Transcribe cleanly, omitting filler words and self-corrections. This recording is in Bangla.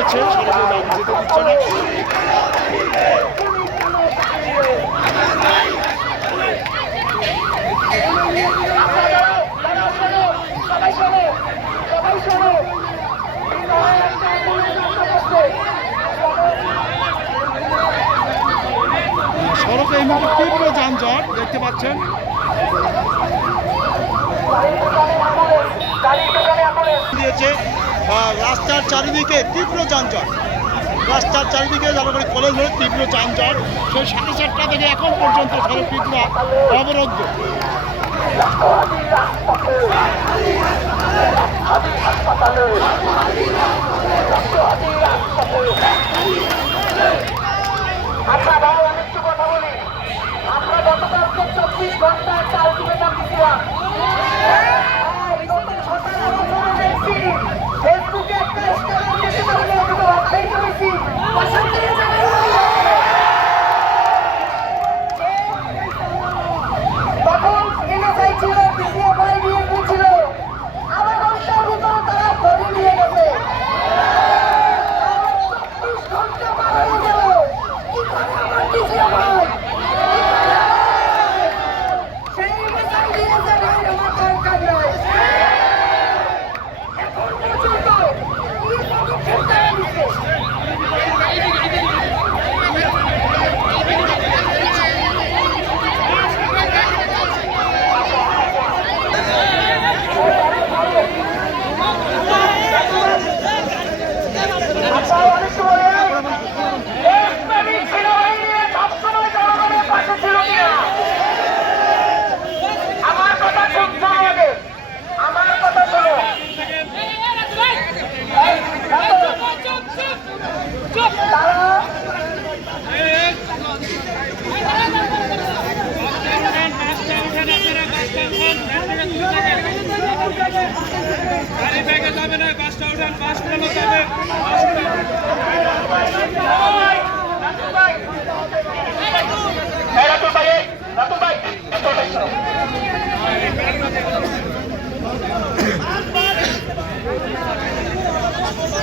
দিয়েছে, সড়কে গাড়ি যেতে দিচ্ছে না। সড়কে এই মুহূর্তে তীব্র যানজট দেখতে পাচ্ছেন। দিয়েছে রাস্তার চারিদিকে তীব্র যানজট, রাস্তার চারিদিকে জলপাইগুড়ি কলেজ ধরে তীব্র যানজট। সেই 7:30 থেকে এখন পর্যন্ত সড়কটি পুরো অবরুদ্ধ। আচ্ছা ভাই, আমি একটু কথা বলি। আমরা গতকালকে 24 ঘন্টা একটা আলটিমেটাম দিয়েছিলাম। ফেসবুকে একটা স্ট্যাটাস দিতে পারলে আমি তো অর্থেই করেছি। তখন এনএসআই ছিল, পিসিএফআই বিএনপি ছিল। আধা ঘন্টার ভিতরে তারা ধরে নিয়ে গেছে। 24 ঘন্টা পার হয়ে গেল। কি করে আমার পিসিএফআই? সেই মেশাই দিয়েছে ভাই, আমার দরকার নয়। এখন পর্যন্ত কি পদক্ষেপ তারা নিচ্ছে? আমার কথা শুনতে হবে, আমার কথা শোনো। যাবে না, বাসটা উঠান, বাস উঠানো যাবে।